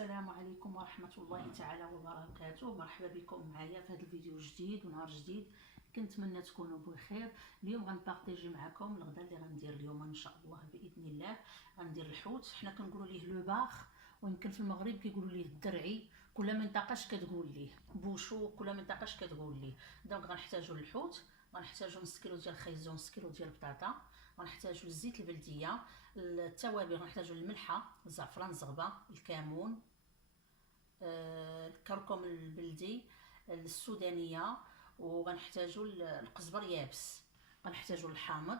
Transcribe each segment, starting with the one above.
السلام عليكم ورحمة الله تعالى وبركاته. مرحبا بكم معايا في هذا الفيديو جديد ونهار جديد. كنتمنى تكونوا بخير. اليوم غنبارطيجي معكم الغدا اللي غندير اليوم ان شاء الله باذن الله. غندير الحوت، حنا كنقولوا ليه لو باخ، ويمكن في المغرب كيقولوا ليه الدرعي، كل منطقه اش كتقول ليه، بوشو كل منطقه اش كتقول ليه. دونك غنحتاجوا الحوت، غنحتاجوا نص كيلو ديال الخيزو، نص كيلو ديال البطاطا، غنحتاجوا الزيت البلديه، التوابل غنحتاجوا الملحه، الزعفران، الزغبه، الكمون، الكركم البلدي، السودانيه، وغنحتاجوا القزبر يابس، غنحتاجوا الحامض،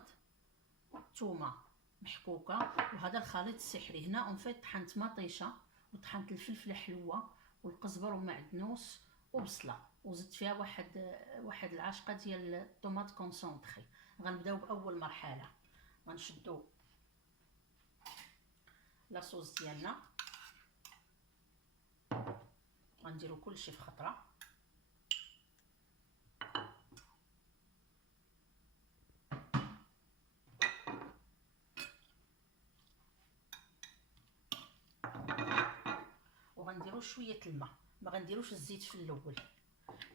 الثومه محكوكه. وهذا الخليط السحري. هنا اون فيت طحنت مطيشه وطحنت الفلفله حلوه والقزبر ومعدنوس وبصله، وزدت فيها واحد العاشقه ديال الطوماط كونسونطري. غنبداو باول مرحله، غنشدو لاصوص ديالنا، غنديرو كلشي في خطره. وغنديرو شويه الماء، ما غنديروش الزيت في الاول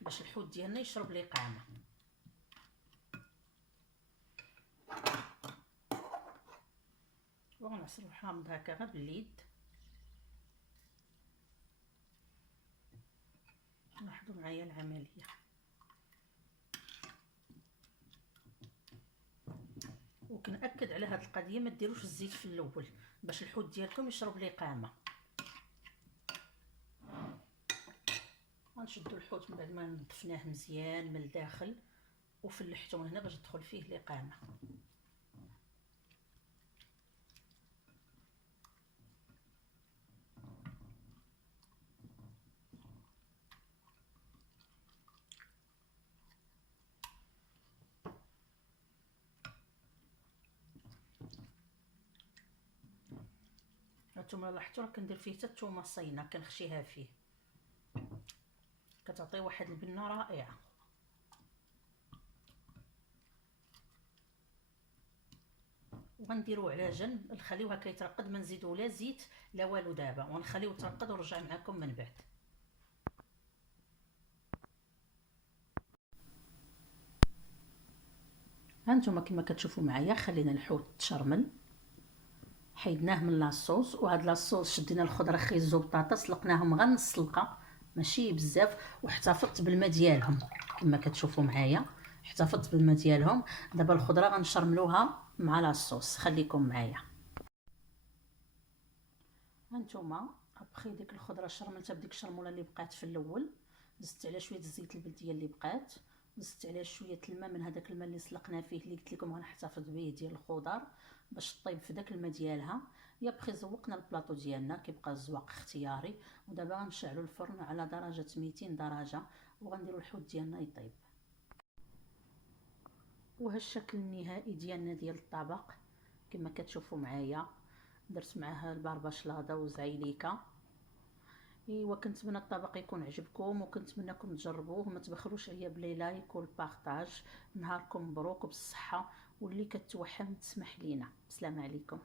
باش الحوت ديالنا يشرب الإقامه. وغنعصرو الحامض هكا غير باليد. لاحظوا معايا العمليه. وكنأكد على هذه القضيه، ما ديروش الزيت في الاول باش الحوت ديالكم يشرب الإقامه. غنشدو الحوت من بعد ما نظفناه مزيان من الداخل وفلحته من هنا باش تدخل فيه الإقامه. هانتوما لاحظتوا راه كندير فيه حتى الثومه صينه كنخشيها فيه، كتعطي واحد البنه رائعه. وغنديروه على جنب، نخليوه هكا يترقد، ما نزيدو لا زيت لا والو دابا، ونخليوه يترقد ونرجع معكم من بعد. هانتوما كما كتشوفوا معايا خلينا الحوت تشرمل، حيدناه من لاصوص. وهاد لاصوص شدينا الخضره خيزو بطاطا، سلقناهم غير نص سلقه ماشي بزاف، واحتفظت بالماء ديالهم كما كتشوفوا معايا، احتفظت بالماء ديالهم. دابا الخضره غنشرملوها مع لاصوص، خليكم معايا. هانتوما ابخي ديك الخضره شرملتها بديك الشرموله اللي بقات في الاول، زدت عليها شويه الزيت البلديه اللي بقات، زدت عليها شويه الماء من هذاك الماء اللي سلقنا فيه، اللي قلت لكم غنحتفظ به ديال الخضر باش طيب في داك الماء ديالها. يا بخي زوقنا البلاطو ديالنا، كيبقى الزواق اختياري. ودابا غنشعلوا الفرن على درجه 200 درجه، وغنديروا الحوت ديالنا يطيب. وها الشكل النهائي ديالنا ديال الطبق كما كتشوفوا معايا. درت معاه البارباشلاضه وزعيليكه. ايوا كنتمنى الطبق يكون عجبكم، وكنتمنىكم تجربوه. ما تبخلوش عليا بلي لايك والبارطاج. نهاركم مبروك وبالصحه، واللي كتوحم تسمح لينا. السلام عليكم.